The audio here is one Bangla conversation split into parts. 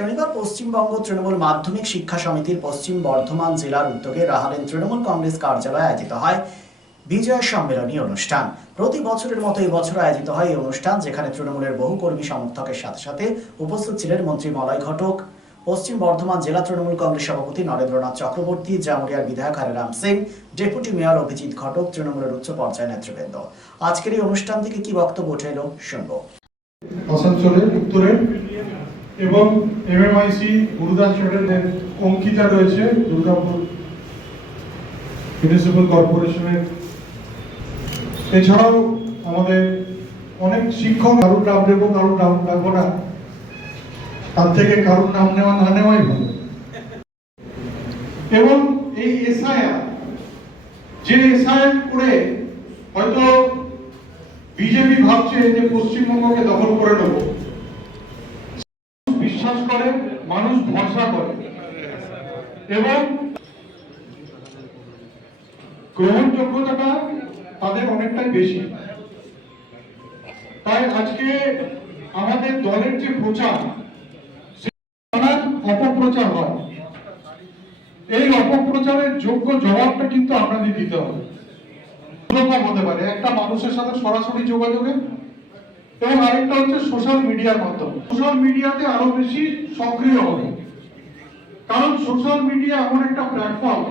শনিবার পশ্চিমবঙ্গ তৃণমূল মাধ্যমিক শিক্ষা সমিতির পশ্চিম বর্ধমান জেলার উদ্যোগে রাহালেন তৃণমূল কংগ্রেস কার্যালয়ে আয়োজিত হয় বিজয় সম্মেলনী অনুষ্ঠান। প্রতি বছরের মতো এবছর আয়োজিত হয় এই অনুষ্ঠান, যেখানে তৃণমূলের বহু কর্মী সমর্থকের সাথে সাথে উপস্থিত ছিলেন মন্ত্রী মলয় ঘটক। পশ্চিম বর্ধমান জেলা তৃণমূল কংগ্রেস সভাপতি নরেন্দ্রনাথ চক্রবর্তী, জামুরিয়ার বিধায়ক হরেরাম সিং, ডেপুটি মেয়র অভিজিৎ ঘটক, তৃণমূলের উচ্চ পর্যায়ের নেতৃবৃন্দ। আজকের এই অনুষ্ঠান থেকে কি বক্তব্য উঠে এলো? শুনব। আসানসোলের, উত্তরের এবং এমএমআইসি গুরুদাস চ্যাটার্জের অঙ্কিতা রয়েছে, দুর্গাপুর মিউনিসিপ্যাল কর্পোরেশনের এছাড়াও আমাদের অনেক শিক্ষক কারোর নাম নেব, কারোর নাম রাখব না, তার থেকে কারোর নাম নেওয়া না নেওয়াই ভালো। এবং এই এসআইআর যে এসআইআর করে হয়তো বিজেপি ভাবছে যে পশ্চিমবঙ্গকে দখল করে নেব বিশ্বাস করে, মানুষ ভরসা করে। এবং গ্রহণযোগ্যতাটা তাদের অনেকটাই বেশি। তাই আজকে আমাদের দলের যে প্রচার অপপ্রচার হয়। এই অপপ্রচারের যোগ্য জবাবটা কিন্তু আপনাদের দিতে হবে। হতে পারে। একটা মানুষের সাথে সরাসরি যোগাযোগে আরেকটা হচ্ছে সোশ্যাল মিডিয়ার মাধ্যমে সোশ্যাল মিডিয়াতে আরো বেশি সক্রিয় হবে কারণ সোশ্যাল মিডিয়া এমন একটা প্ল্যাটফর্ম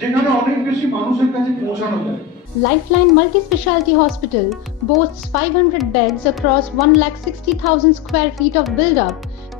যেখানে অনেক বেশি মানুষের কাছে পৌঁছানো যায় Lifeline Multi-Specialty Hospital boasts 500 beds across 1,60,000 square feet of build-up,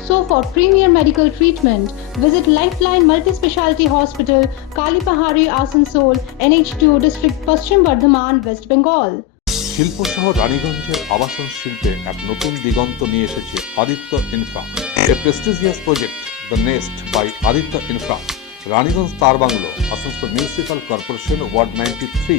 So, for premier medical treatment, visit Lifeline Multi Specialty Hospital, Kalipahari, Asansol, NH2 District, Paschim Bardhaman, West Bengal. শিল্প শহর রানীগঞ্জের আবাসন শিল্পে এক নতুন দিগন্ত নিয়ে এসেছে Aditya Infra a prestigious project the Nest by Aditya Infra Raniganj তার bungalow Asansol municipal corporation ward ninety three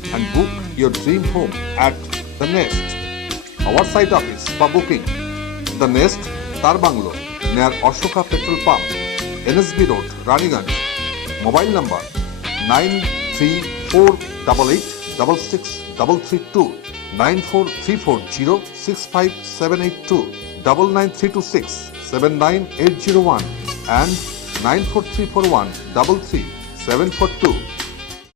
and book your dream home at The Nest. Our site office for booking The Nest, Tar Bungalow, near Ashoka Petrol Pump, NSB Road, Raniganj. Mobile number 93488663332 9434065782 99326 79801 and 94341 33 742